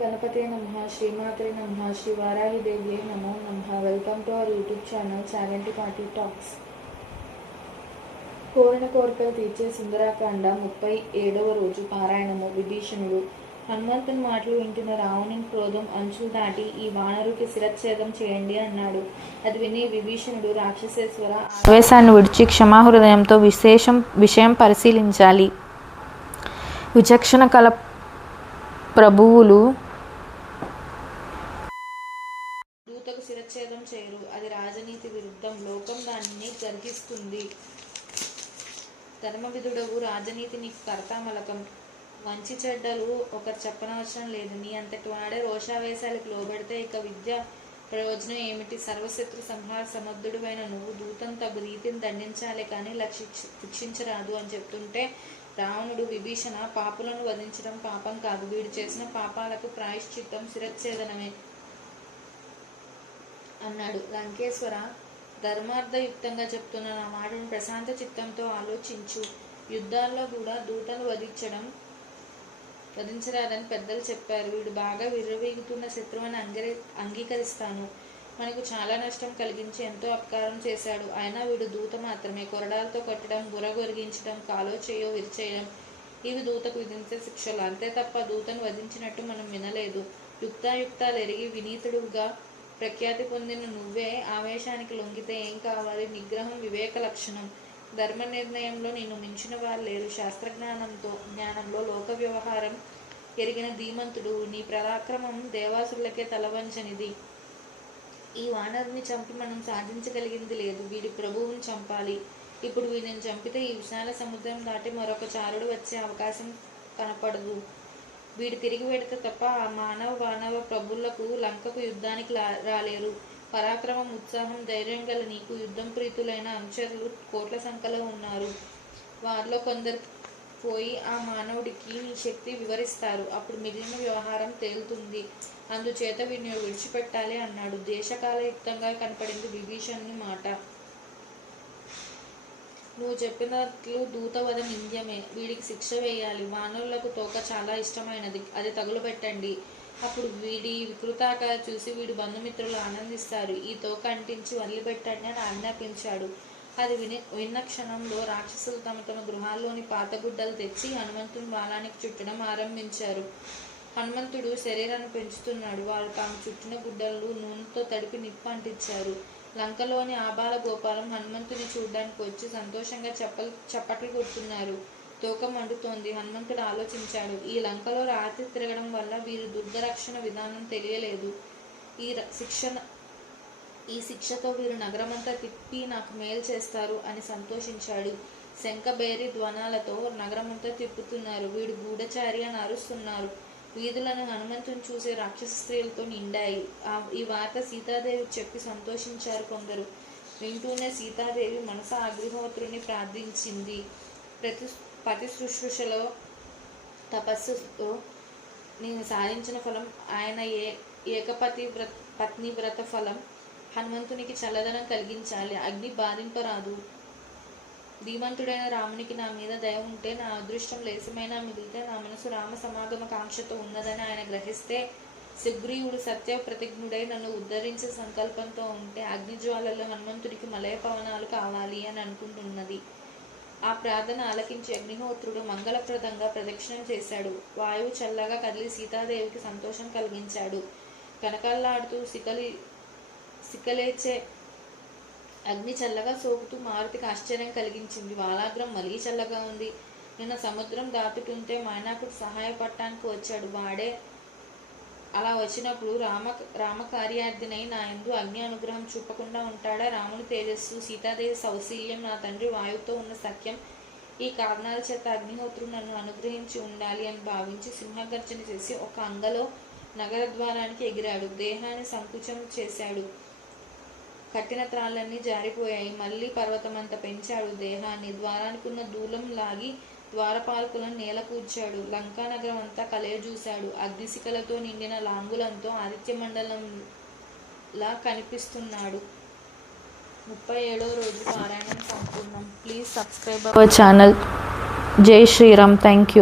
గణపతే నమః, శ్రీమాత్రే నమః, శ్రీ వారాహిదేవ్యై నమో నమః. Welcome to our YouTube channel Chaganti party talks. కోరిన కోరికలు తీర్చే సుందరాకాండ 37వ రోజు పారాయణము. విభీషణుడు హనుమంతుని మాటలు వింటున్న రావణుని క్రోధం అంచులు దాటి ఈ వానరుకి శిరచ్ఛేదం చేయండి అన్నాడు. అది విని విభీషణుడు రాక్షసేశ్వర ఆవేశాన్ని విడిచి క్షమాహృదయంతో విషయం పరిశీలించాలి. విచక్షణ కల ప్రభువులు దూతకు శిరచ్ఛేదం చేయరు. అది రాజనీతి విరుద్ధం. లోకం దానిని గర్హిస్తుంది. ధర్మవిధుడవు రాజనీతి నీకు కర్తామలకం. మంచి చెడ్డలు ఒకరు చెప్పనవసరం లేదు. నీ అంతటి వాడే రోషావేశాలకు లోబడితే ఇక విద్య ప్రయోజనం ఏమిటి? సర్వశత్రు సంహార సమర్థుడివైన నువ్వు దూతం తగు రీతిని దండించాలి కానీ శిక్షించరాదు అని చెప్తుంటే రావణుడు, విభీషణ, పాపులను వధించడం పాపం కాదు. వీడు చేసిన పాపాలకు ప్రాయశ్చిత్తం శిరచ్ఛేదనమే అన్నాడు. లంకేశ్వర, ధర్మార్థయుక్తంగా చెప్తున్న నా మాటను ప్రశాంత చిత్తంతో ఆలోచించు. యుద్ధాల్లో కూడా దూతను వధించరాదని పెద్దలు చెప్పారు. వీడు బాగా విర్రవీగుతున్న శత్రువుని అంగీకరిస్తాను. మనకు చాలా నష్టం కలిగించి ఎంతో అపకారం చేశాడు. అయినా వీడు దూత మాత్రమే. కొరడాలతో కొట్టడం, బుర్రగొరిగించడం, కాలో చేయో విరిచేయడం ఇవి దూతకు విధించే శిక్షలు. అంతే తప్ప దూతను వధించినట్టు మనం వినలేదు. యుక్తాయుక్తాలు ఎరిగి వినీతుడుగా ప్రఖ్యాతి పొందిన నువ్వే ఆవేశానికి లొంగితే ఏం కావాలి? నిగ్రహం వివేక లక్షణం. ధర్మ నిర్ణయంలో నిన్ను మించిన వారు లేరు. జ్ఞానంలో లోక వ్యవహారం ఎరిగిన ధీమంతుడు. నీ పరాక్రమం దేవాసులకే తలవంచనిది. ఈ వానరుని చంపి మనం సాధించగలిగింది లేదు. వీడి ప్రభువుని చంపాలి. ఇప్పుడు వీడిని చంపితే ఈ విశాల సముద్రం దాటి మరొక చారుడు వచ్చే అవకాశం కనపడదు. వీడు తిరిగి వెడితే తప్ప ఆ మానవ ప్రభువులకు లంకకు యుద్ధానికి రాలేరు. పరాక్రమం, ఉత్సాహం, ధైర్యం గల నీకు యుద్ధం ప్రీతులైన అనుచరులు కోట్ల సంఖ్యలో ఉన్నారు. వారిలో కొందరు పోయి ఆ మానవుడికి నీ శక్తి వివరిస్తారు. అప్పుడు మిగిలిన వ్యవహారం తేలుతుంది. అందుచేత వీడిని విడిచిపెట్టాలి అన్నాడు. దేశకాలయుక్తంగా కనపడింది విభీషణుని మాట. నువ్వు చెప్పినట్లు దూతవధ నింద్యమే. వీడికి శిక్ష వేయాలి. వానరులకు తోక చాలా ఇష్టమైనది. అది తగులుబెట్టండి. అప్పుడు వీడి వికృతాకార చూసి వీడి బంధుమిత్రులు ఆనందిస్తారు. ఈ తోక అంటించి వదిలిపెట్టండి అని ఆజ్ఞాపించాడు. అది విన్న క్షణంలో రాక్షసులు తమ తమ గృహాల్లోని పాతగుడ్డలు తెచ్చి హనుమంతుని బాలానికి చుట్టడం ఆరంభించారు. హనుమంతుడు శరీరాన్ని పెంచుతున్నాడు. వారు తాము చుట్టిన గుడ్డలు నూనెతో తడిపి నిప్పు అంటించారు. లంకలోని ఆబాల గోపాలం హనుమంతుని చూడ్డానికి వచ్చి సంతోషంగా చప్పట్లు కొడుతున్నారు. తోక మండుతోంది. హనుమంతుడు ఆలోచించాడు. ఈ లంకలో రాత్రి తిరగడం వల్ల వీరు దుర్గరక్షణ విధానం తెలియలేదు. ఈ శిక్షతో వీరు నగరమంతా తిప్పి నాకు మేలు చేస్తారు అని సంతోషించాడు. శంఖబేరి ధ్వనాలతో నగరమంతా తిప్పుతున్నారు. వీడు గూఢచారి అని అరుస్తున్నారు. వీధులను హనుమంతుని చూసే రాక్షస స్త్రీలతో నిండాయి. ఈ వార్త సీతాదేవికి చెప్పి సంతోషించారు కొందరు. వింటూనే సీతాదేవి మనసా అగ్నిహోత్రుని ప్రార్థించింది. పతి శుశ్రూషలో తపస్సుతో నేను సాధించిన ఫలం ఆయన పత్ని వ్రత ఫలం హనుమంతునికి చల్లదనం కలిగించాలి. అగ్ని బాధింపరాదు. ధీమంతుడైన రామునికి నా మీద దయ ఉంటే, నా అదృష్టం లేసమైనా మిగిలితే, నా మనసు రామ సమాగమ కాంక్షతో ఉన్నదని ఆయన గ్రహిస్తే, సుగ్రీవుడు సత్య ప్రతిజ్ఞుడై నన్ను ఉద్ధరించే సంకల్పంతో ఉంటే, అగ్నిజ్వాలలో హనుమంతుడికి మలయ పవనాలు కావాలి అని అనుకుంటున్నది. ఆ ప్రార్థన ఆలకించి అగ్నిహోత్రుడు మంగళప్రదంగా ప్రదక్షిణం చేశాడు. వాయువు చల్లగా కదిలి సీతాదేవికి సంతోషం కలిగించాడు. కనకల్లాడుతూ సికలేచే అగ్ని చల్లగా సోకుతూ మారుతికి ఆశ్చర్యం కలిగించింది. వాలాగ్రం మరీ చల్లగా ఉంది. నిన్న సముద్రం దాటుతుంటే మైనాకుడు సహాయపడటానికి వచ్చాడు. వాడే అలా వచ్చినప్పుడు రామకార్యార్థినై నా యందు అగ్ని అనుగ్రహం చూపకుండా ఉంటాడా? రాముని తేజస్సు, సీతాదేవి సౌశీల్యం, నా తండ్రి వాయువుతో ఉన్న సఖ్యం, ఈ కారణాల చేత అగ్నిహోత్రుడు నన్ను అనుగ్రహించి ఉండాలి అని భావించి సింహగర్జన చేసి ఒక అంగలో నగర ద్వారానికి ఎగిరాడు. దేహాన్ని సంకుచం చేశాడు. కట్టిన త్రాళ్ళన్నీ జారిపోయాయి. మళ్ళీ పర్వతమంత పెంచాడు దేహాన్ని. ద్వారానికి ఉన్న దూలం లాగి ద్వారపాలకులను నేల కూర్చాడు. లంకా నగరం అంతా కలయజూశాడు. అగ్నిశిఖలతో నిండిన లాంగులంతో ఆదిత్య మండలంలా కనిపిస్తున్నాడు. 37వ రోజు పారాయణం సంపూర్ణం. Please subscribe our channel. జై శ్రీరామ్. Thank you.